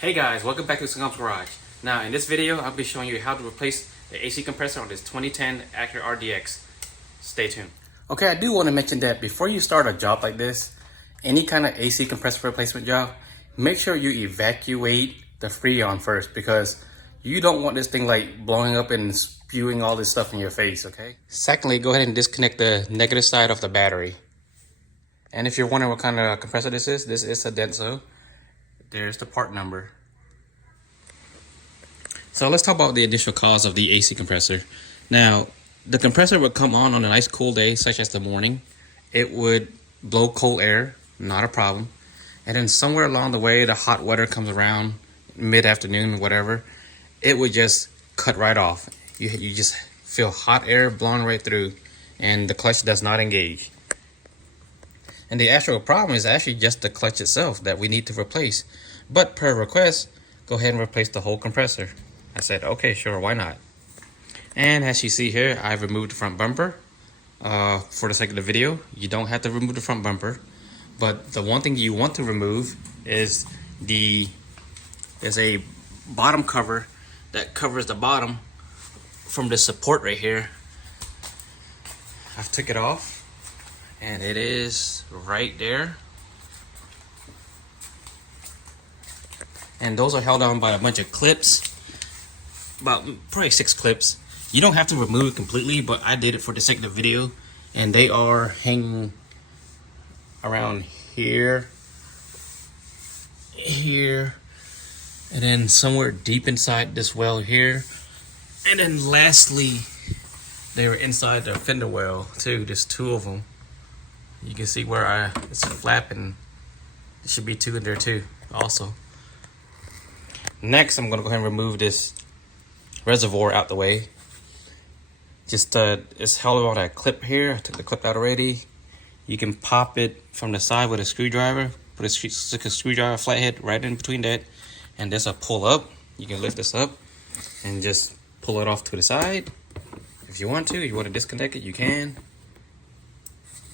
Hey guys, welcome back to Sangham's Garage. Now in this video, I'll be showing you how to replace the AC compressor on this 2010 Acura RDX. Stay tuned. Okay, I do want to mention that before you start a job like this, any kind of AC compressor replacement job, make sure you evacuate the Freon first, because you don't want this thing like blowing up and spewing all this stuff in your face, okay? Secondly, go ahead and disconnect the negative side of the battery. And if you're wondering what kind of compressor this is a Denso. There's the part number. So let's talk about the initial cause of the AC compressor. Now, the compressor would come on a nice cool day, such as the morning. It would blow cold air, not a problem. And then somewhere along the way, the hot weather comes around, mid-afternoon, whatever, it would just cut right off. You just feel hot air blowing right through, and the clutch does not engage. And the actual problem is actually just the clutch itself that we need to replace. But per request, go ahead and replace the whole compressor. I said, okay, sure, why not? And as you see here, I've removed the front bumper. For the sake of the video, you don't have to remove the front bumper. But the one thing you want to remove is there's a bottom cover that covers the bottom from the support right here. I've took it off. And it is right there. And those are held on by a bunch of clips, about probably 6 clips. You don't have to remove it completely, but I did it for the sake of the video. And they are hanging around here, and then somewhere deep inside this well here. And then lastly, they were inside the fender well too. There's 2 of them. You can see where it's flapping. There should be 2 in there too also. Next, I'm going to go ahead and remove this reservoir out the way. Just it's held on that clip here. I took the clip out already. You can pop it from the side with a screwdriver. Put a screwdriver flathead right in between that, and there's a pull up. You can lift this up and just pull it off to the side. If you want to, if you want to disconnect it, you can.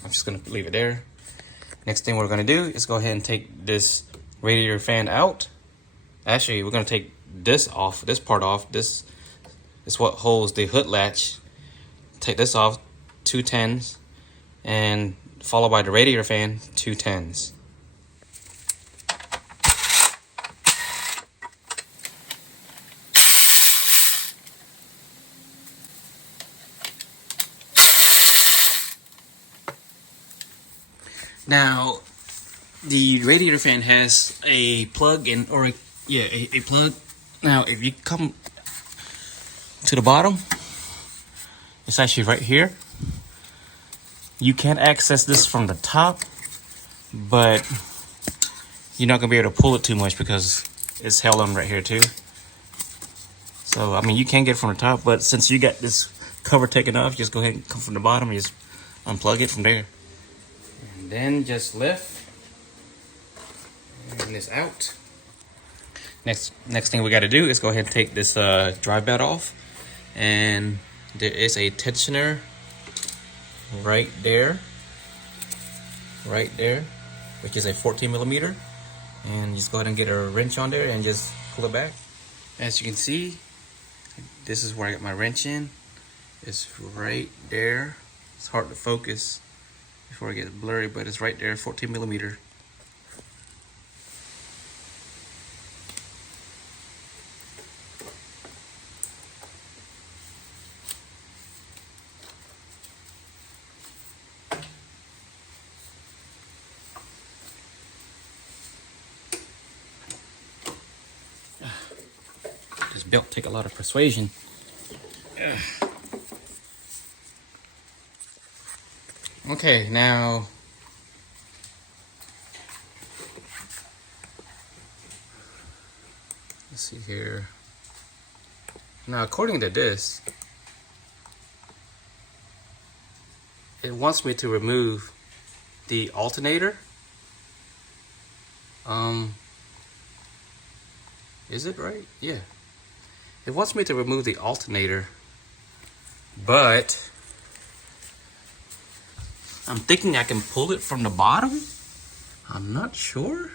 I'm just going to leave it there. Next thing we're going to do is go ahead and take this radiator fan out. Actually, we're going to take this off, this part off. This is what holds the hood latch. Take this off, 2 10s, and followed by the radiator fan, 2 10s. Now, the radiator fan has a plug in, or a plug. Now, if you come to the bottom, it's actually right here. You can access this from the top, but you're not gonna be able to pull it too much because it's held on right here too. So, I mean, you can get it from the top, but since you got this cover taken off, just go ahead and come from the bottom and just unplug it from there. And then just lift and this out. Next thing we got to do is go ahead and take this drive bed off, and there is a tensioner right there, which is a 14 millimeter, and just go ahead and get a wrench on there and just pull it back. As you can see, this is where I got my wrench in. It's right there. It's hard to focus before it gets blurry, but it's right there, 14 millimeter. This belt take a lot of persuasion. Okay, now let's see here. Now, according to this, it wants me to remove the alternator. Is it right? Yeah. It wants me to remove the alternator, but I'm thinking I can pull it from the bottom. I'm not sure.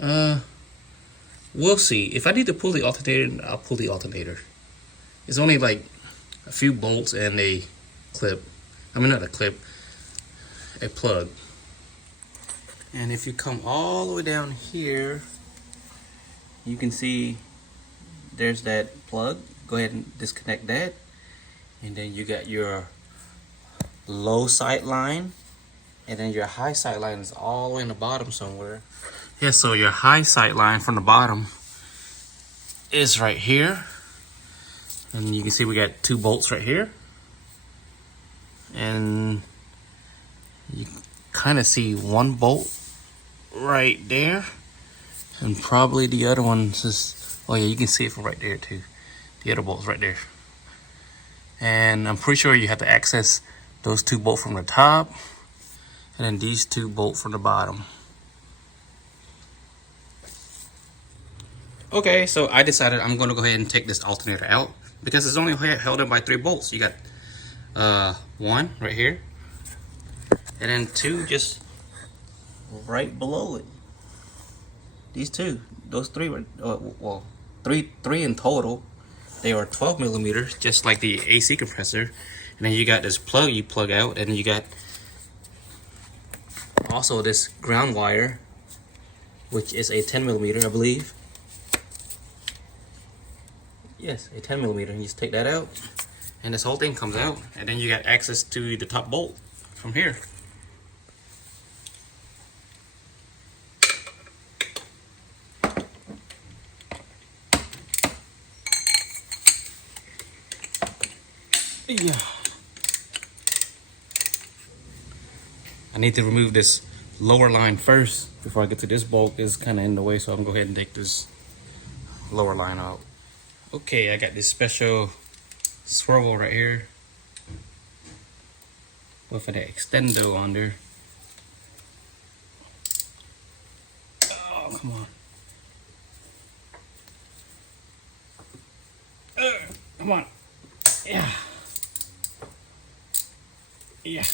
We'll see. If I need to pull the alternator, I'll pull the alternator. It's only like a few bolts and a clip. I mean, not a clip, a plug. And if you come all the way down here, you can see there's that plug. Go ahead and disconnect that. And then you got your low sight line. And then your high sight line is all the way in the bottom somewhere. Yeah, so your high sight line from the bottom is right here. And you can see we got 2 bolts right here. And you kind of see 1 bolt right there. And probably the other one's just, oh yeah, you can see it from right there too. The other bolt's right there. And I'm pretty sure you have to access those 2 bolts from the top. And then these 2 bolts from the bottom. Okay, so I decided I'm going to go ahead and take this alternator out because it's only held in by 3 bolts. You got 1 right here, and then 2 just right below it. These 2, those 3 were well, three in total. They are 12 millimeters, just like the AC compressor. And then you got this plug you plug out, and then you got also this ground wire, which is a 10 millimeter, I believe. Yes, a 10 millimeter. And you just take that out, and this whole thing comes out, and then you got access to the top bolt from here. Yeah. I need to remove this lower line first before I get to this bolt. It's kind of in the way, so I'm gonna go ahead and take this lower line out. Okay, I got this special swivel right here with an extendo on there. Oh, come on. Come on. Yeah. Yeah.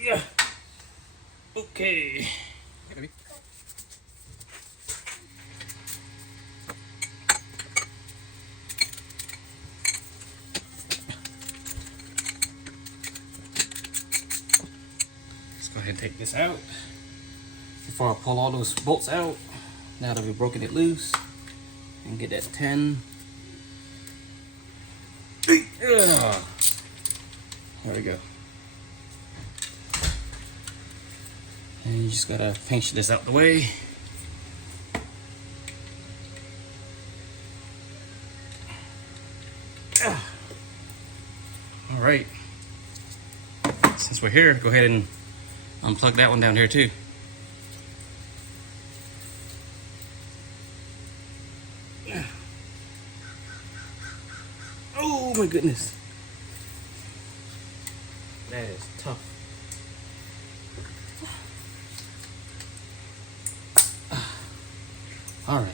Yeah. Okay. Let's go ahead and take this out before I pull all those bolts out. Now that we've broken it loose, and get that 10. There we go. And you just gotta pinch this out the way. All right. Since we're here, go ahead and unplug that one down here too. Oh my goodness. That is tough. All right,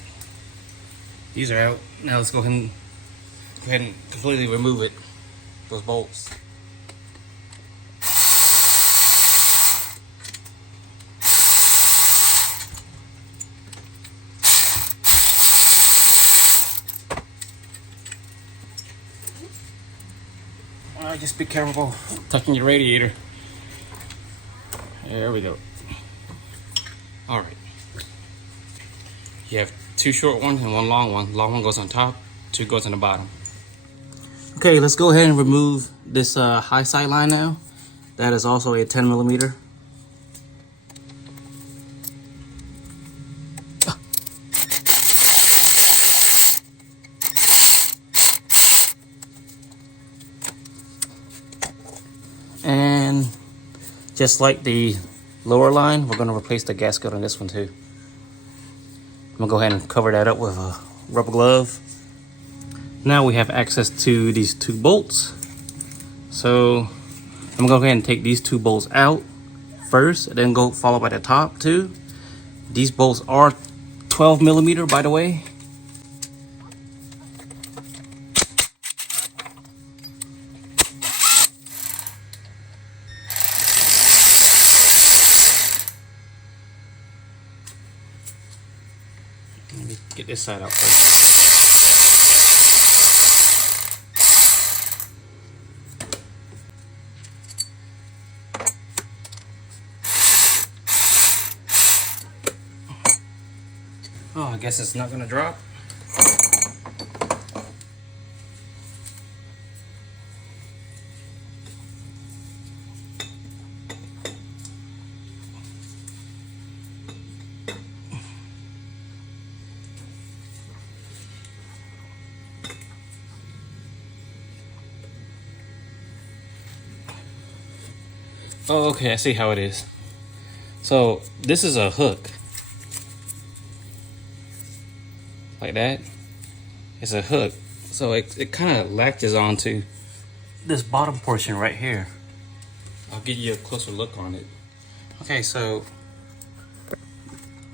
these are out. Now let's go ahead and completely remove it, those bolts. All right, just be careful touching your radiator. There we go. All right. You have 2 short ones and 1 long one. Long one goes on top, 2 goes on the bottom. Okay, let's go ahead and remove this high sight line now. That is also a 10 millimeter. And just like the lower line, we're going to replace the gasket on this one too. I'm gonna go ahead and cover that up with a rubber glove. Now we have access to these 2 bolts. So I'm gonna go ahead and take these two bolts out first, and then go follow by the top too. These bolts are 12 millimeter, by the way. Let me get this side out first. Oh, I guess it's not gonna drop. Oh, okay, I see how it is. So this is a hook. Like that. It's a hook. So it kind of latches onto this bottom portion right here. I'll give you a closer look on it. Okay, so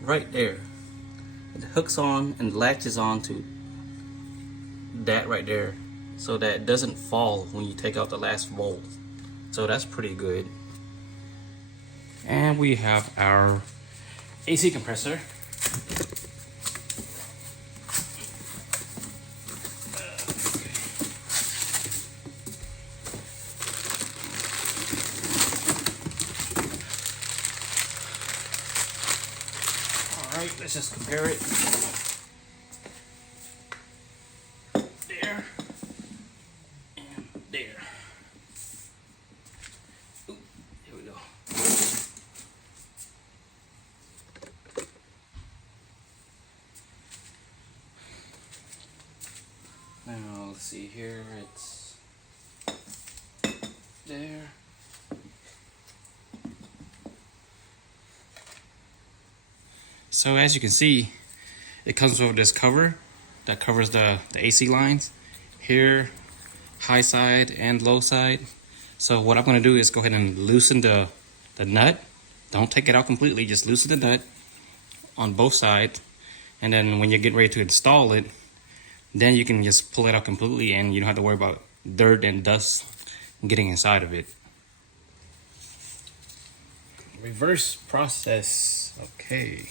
right there. It hooks on and latches onto that right there, so that it doesn't fall when you take out the last bolt. So that's pretty good. And we have our AC compressor. Alright, let's just compare it. There. And there. Ooh, here we go. Now, let's see here, it's there. So as you can see, it comes with this cover that covers the AC lines here, high side and low side. So what I'm going to do is go ahead and loosen the nut. Don't take it out completely, just loosen the nut on both sides. And then when you get ready to install it, then you can just pull it out completely and you don't have to worry about dirt and dust getting inside of it. Reverse process. Okay.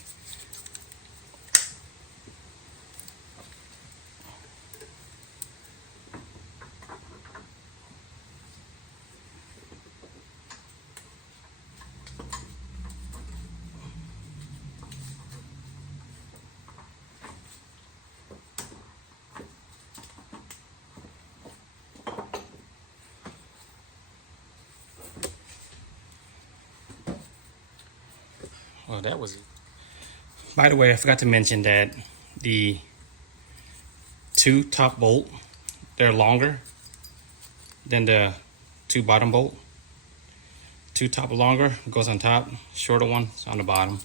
Well, that was it. By the way, I forgot to mention that the two top bolt, they're longer than the two bottom bolt. Two top longer goes on top, shorter one's on the bottom.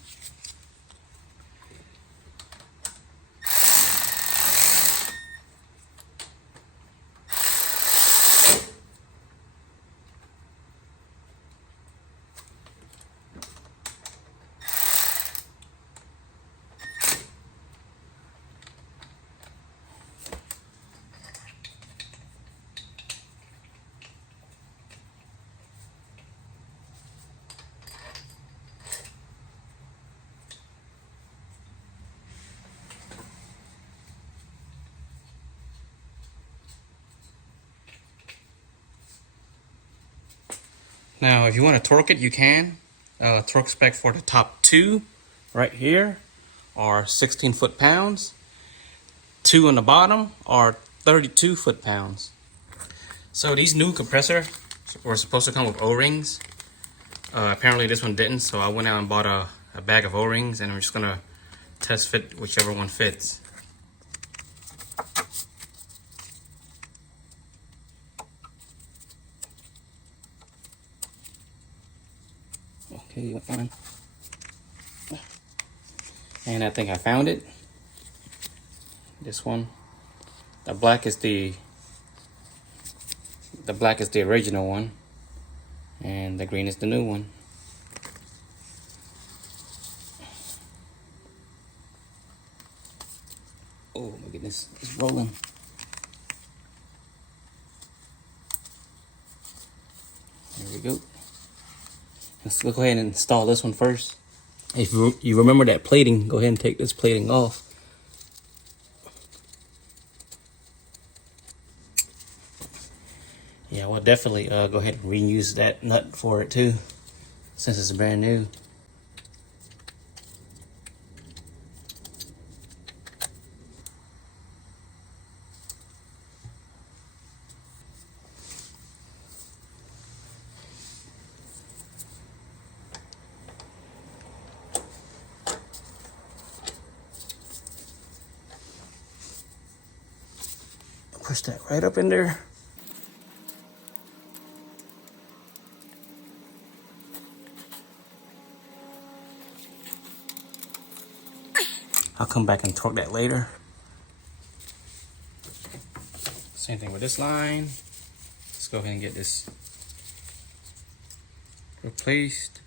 Now, if you want to torque it, you can. Torque spec for the top two right here are 16 foot-pounds. Two on the bottom are 32 foot-pounds. So these new compressors were supposed to come with O-rings. Apparently this one didn't, so I went out and bought a bag of O-rings, and I'm just gonna test fit whichever one fits. Okay, one. And I think I found it. This one. The black is the original one. And the green is the new one. Oh my goodness, it's rolling. There we go. Let's go ahead and install this one first. If you remember that plating, go ahead and take this plating off. Yeah, we'll definitely go ahead and reuse that nut for it too, since it's brand new. Push that right up in there. I'll come back and torque that later. Same thing with this line. Let's go ahead and get this replaced.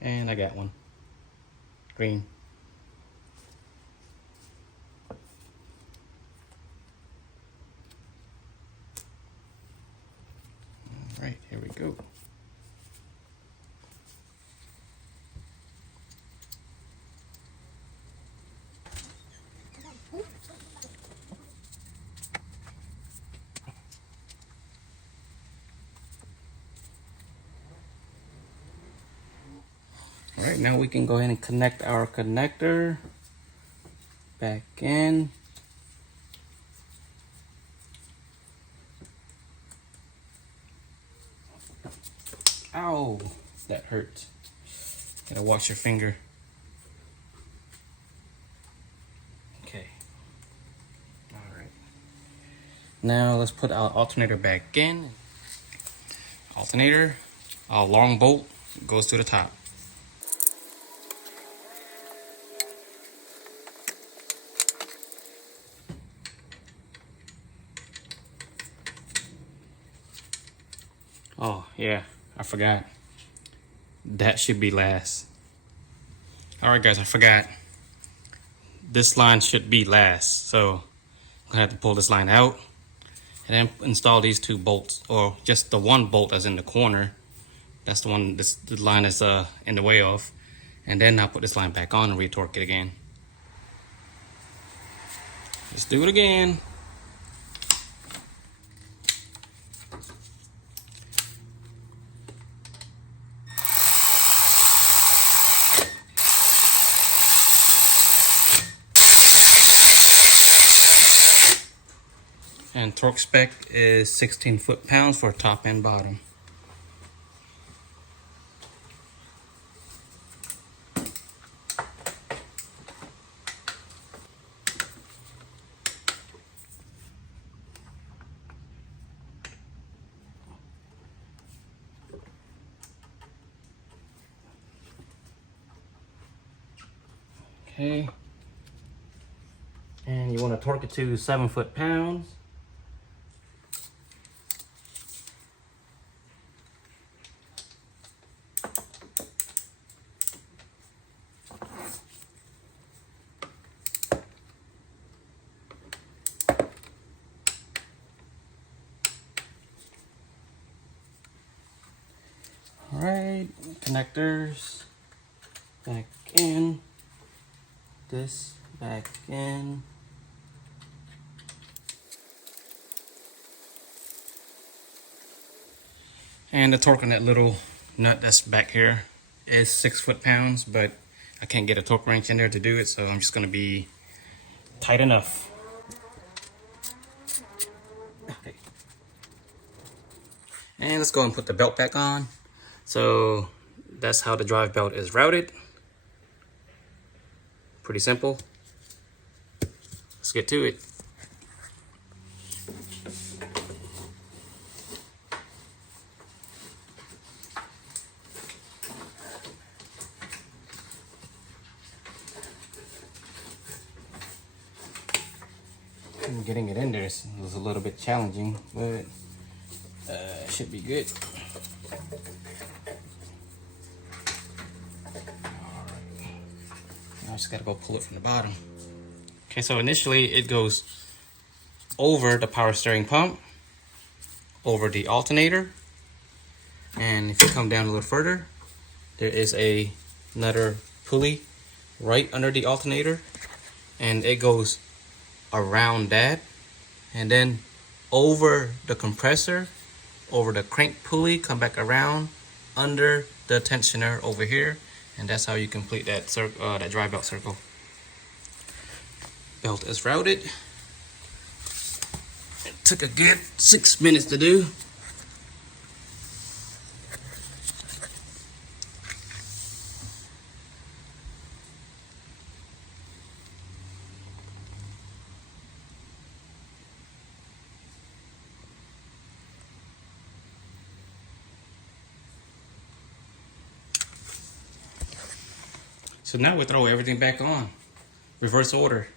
And I got one. Green. All right, here we go. All right, now we can go ahead and connect our connector back in. Ow, that hurt. Gotta wash your finger. Okay. All right. Now let's put our alternator back in. Alternator, our long bolt goes to the top. Oh yeah, I forgot. That should be last. Alright guys, I forgot. This line should be last. So I'm gonna have to pull this line out and then install these two bolts, or just the one bolt that's in the corner. That's the one, the line is in the way of. And then I'll put this line back on and retorque it again. Let's do it again. And torque spec is 16 foot-pounds for top and bottom. Okay. And you want to torque it to 7 foot-pounds. Alright, connectors back in, this back in. And the torque on that little nut that's back here is 6 foot-pounds, but I can't get a torque wrench in there to do it, so I'm just going to be tight enough. Okay. And let's go and put the belt back on. So that's how the drive belt is routed. Pretty simple. Let's get to it. getting it in there was a little bit challenging, but should be good. Alright, now I just gotta go pull it from the bottom. Okay, so initially it goes over the power steering pump, over the alternator, and if you come down a little further, there is another pulley right under the alternator, and it goes around that, and then over the compressor, over the crank pulley, come back around under the tensioner over here, and that's how you complete that that dry belt circle. Belt is routed. It took a good 6 minutes to do. So now we throw everything back on, reverse order.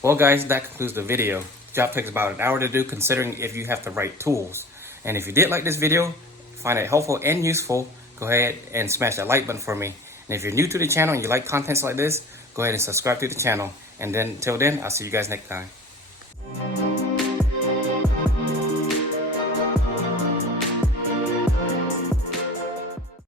Well guys, that concludes the video. Job takes about an hour to do, considering if you have the right tools. And if you did like this video, find it helpful and useful, go ahead and smash that like button for me. And if you're new to the channel and you like contents like this, go ahead and subscribe to the channel. And then until then, I'll see you guys next time.